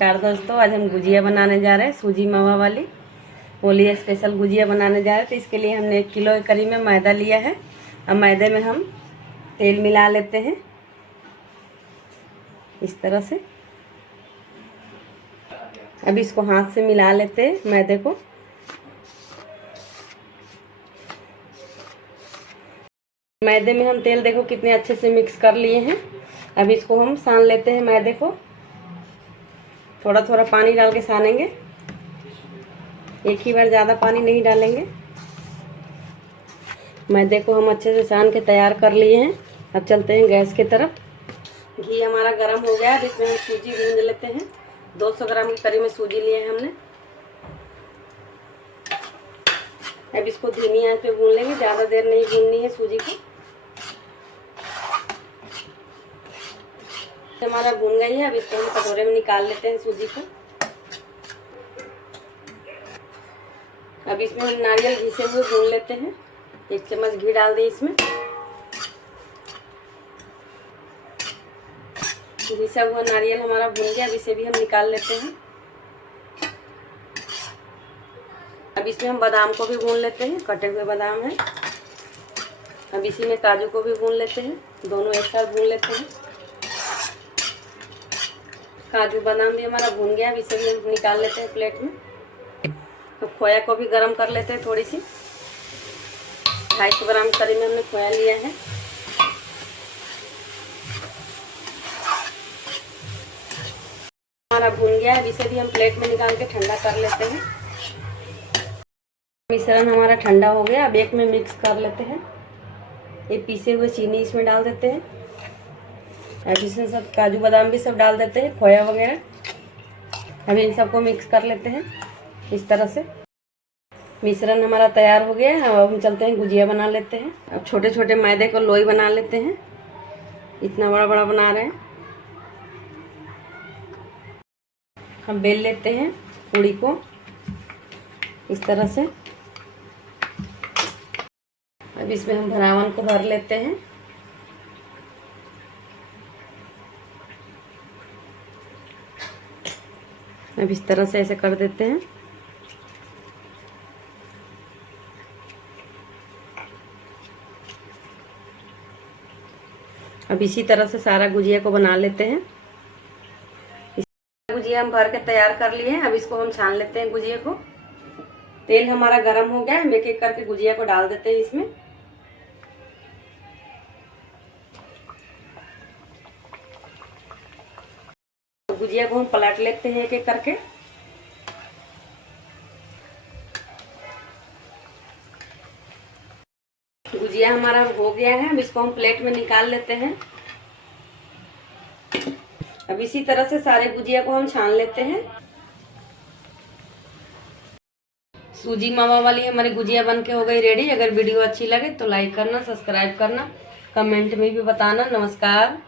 नमस्कार दोस्तों, आज हम गुजिया बनाने जा रहे हैं। सूजी मावा वाली होली स्पेशल गुजिया बनाने जा रहे हैं। तो इसके लिए हमने 1 किलो के करीब में मैदा लिया है। अब मैदे में हम तेल मिला लेते हैं इस तरह से। अब इसको हाथ से मिला लेते हैं मैदे को। मैदे में हम तेल देखो कितने अच्छे से मिक्स कर लिए हैं। अब इसको हम सान लेते हैं मैदे को। थोड़ा थोड़ा पानी डाल के सानेंगे, एक ही बार ज़्यादा पानी नहीं डालेंगे। मैदे को हम अच्छे से सान के तैयार कर लिए हैं। अब चलते हैं गैस की तरफ। घी हमारा गर्म हो गया है। इसमें हम सूजी भून लेते हैं। 200 ग्राम के करीब में सूजी लिए हैं हमने। अब इसको धीमी आंच पे भून लेंगे, ज़्यादा देर नहीं भूननी है सूजी को। हमारा भून गई है। अब इसको हम कटोरे में निकाल लेते हैं सूजी को। अब इसमें हम नारियल घिसे हुए भून लेते हैं। 1 चम्मच घी डाल दिए इसमें। घिसा हुआ नारियल हमारा भून गया। अब इसे भी हम निकाल लेते हैं। अब इसमें हम बादाम को भी भून लेते हैं, कटे हुए बादाम है। अब इसी में काजू को भी भून लेते हैं, दोनों एक साथ भून लेते हैं। काजू बादाम भी हमारा भून गया। अब इसे भी हम निकाल लेते हैं प्लेट में। तो खोया को भी गरम कर लेते हैं थोड़ी सी। 250 ग्राम करीब में हमने खोया लिया है। हमारा भून गया है। अब इसे भी हम प्लेट में निकाल के ठंडा कर लेते हैं। मिश्रण हमारा ठंडा हो गया। अब एक में मिक्स कर लेते हैं। ये पीसे हुए चीनी इसमें डाल देते हैं। अब इसमें सब काजू बादाम भी सब डाल देते हैं, खोया वगैरह। अब इन सबको मिक्स कर लेते हैं इस तरह से। मिश्रण हमारा तैयार हो गया है। अब हम चलते हैं गुजिया बना लेते हैं। अब छोटे छोटे मैदे को लोई बना लेते हैं। इतना बड़ा बड़ा बना रहे हैं। हम बेल लेते हैं पूड़ी को इस तरह से। अब इसमें हम भरावन को भर लेते हैं। अब इस तरह से ऐसे कर देते हैं। अब इसी तरह से सारा गुजिया को बना लेते हैं। गुजिया हम भर के तैयार कर लिए हैं। अब इसको हम छान लेते हैं गुजिया को। तेल हमारा गरम हो गया है। हम एक एक करके गुजिया को डाल देते हैं इसमें। गुजिया को हम पलट लेते हैं एक एक करके। गुजिया हमारा हो गया है। अब इसको हम प्लेट में निकाल लेते हैं। अब इसी तरह से सारे गुजिया को हम छान लेते हैं। सूजी मावा वाली हमारी गुजिया बन के हो गई रेडी। अगर वीडियो अच्छी लगे तो लाइक करना, सब्सक्राइब करना, कमेंट में भी बताना। नमस्कार।